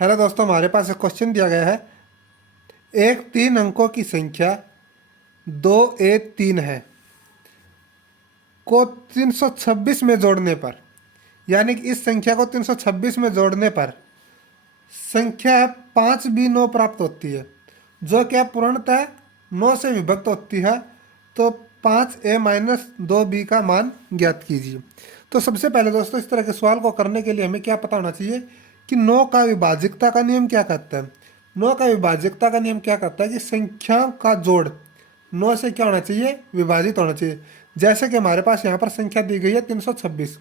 Hello दोस्तों, हमारे पास एक क्वेश्चन दिया गया है। एक 3 अंकों की संख्या 2 A 3 है को 326 में जोड़ने पर, यानी कि इस संख्या को 326 में जोड़ने पर संख्या 5B 9 प्राप्त होती है, जो क्या पूर्णतः 9 से विभक्त होती है। तो 5A - 2B का मान ज्ञात कीजिए। तो सबसे पहले दोस्तों, इस तरह के सवाल को करने के लिए हमें क्या पता होना चाहिए कि 9 का विभाज्यता का नियम क्या कहता है। 9 का विभाज्यता का नियम क्या कहता है कि संख्याओं का जोड़ 9 से क्या होना चाहिए, विभाजित होना चाहिए। जैसे कि हमारे पास यहाँ पर संख्या दी गई है 326।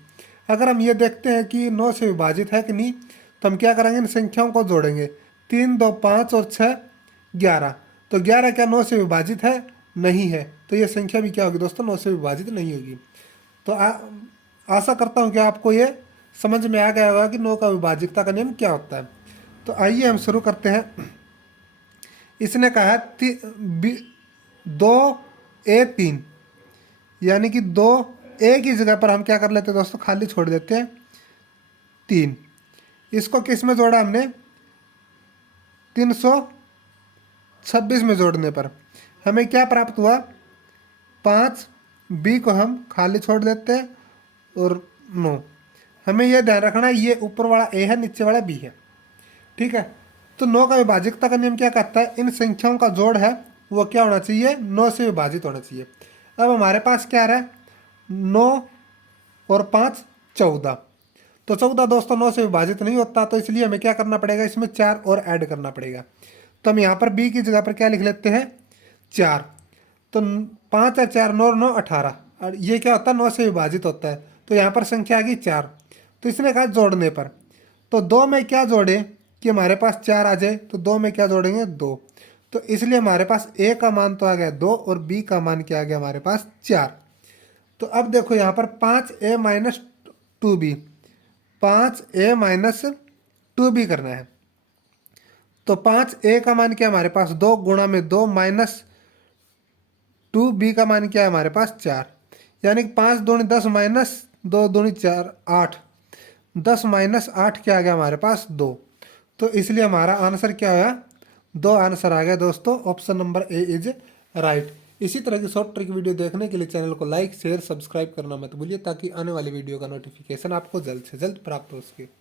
अगर हम ये देखते हैं कि 9 से विभाजित है कि नहीं, तो हम क्या करेंगे, इन संख्याओं को जोड़ेंगे। 3 2 5 और 6 11। तो 11 क्या 9 से विभाजित है? नहीं है। तो ये संख्या भी क्या होगी दोस्तों, 9 से विभाजित नहीं होगी। तो आशा करता हूँ कि आपको ये समझ में आ गया होगा कि 9 का विभाज्यता का नियम क्या होता है। तो आइए हम शुरू करते हैं। इसने कहा है 2A 3, यानी कि 2A की जगह पर हम क्या कर लेते हैं दोस्तों, खाली छोड़ देते हैं 3। इसको किस में जोड़ा हमने, 326 में जोड़ने पर हमें क्या प्राप्त हुआ, 5B को हम खाली छोड़ देते हैं और 9। हमें यह ध्यान रखना है, ये ऊपर वाला A है, नीचे वाला B है। ठीक है। तो 9 का विभाज्यता का नियम क्या कहता है, इन संख्याओं का जोड़ है वो क्या होना चाहिए, 9 से विभाजित होना चाहिए। अब हमारे पास क्या रहा है, 9 और 5 14। तो 14 दोस्तों 9 से विभाजित नहीं होता, तो इसलिए हमें क्या करना पड़ेगा, इसमें 4 और ऐड करना पड़ेगा। तो हम यहाँ पर B की जगह पर क्या लिख लेते हैं, 4। तो 5 और 4 9 9 18, और ये क्या होता है, 9 से विभाजित होता है। तो यहाँ पर संख्या आ गई 4। तो इसने कहा जोड़ने पर, तो 2 में क्या जोड़े कि हमारे पास 4 आ जाए, तो 2 में क्या जोड़ेंगे, 2। तो इसलिए हमारे पास A का मान तो आ गया 2 और B का मान क्या आ गया हमारे पास 4। तो अब देखो यहाँ पर 5A - 2B करना है। तो 5A का मान क्या हमारे पास 2 गुणा में 2 माइनस 2B का मान क्या है हमारे पास 4, यानी कि 5 दूनी 10 माइनस 2 दूनी 4 8, 10 माइनस 8 क्या आ गया हमारे पास 2। तो इसलिए हमारा आंसर क्या आया, 2 आंसर आ गया दोस्तों। Option number A is right. इसी तरह की शॉर्ट ट्रिक वीडियो देखने के लिए चैनल को लाइक शेयर सब्सक्राइब करना मत भूलिए, ताकि आने वाली वीडियो का नोटिफिकेशन आपको जल्द से जल्द प्राप्त हो सके।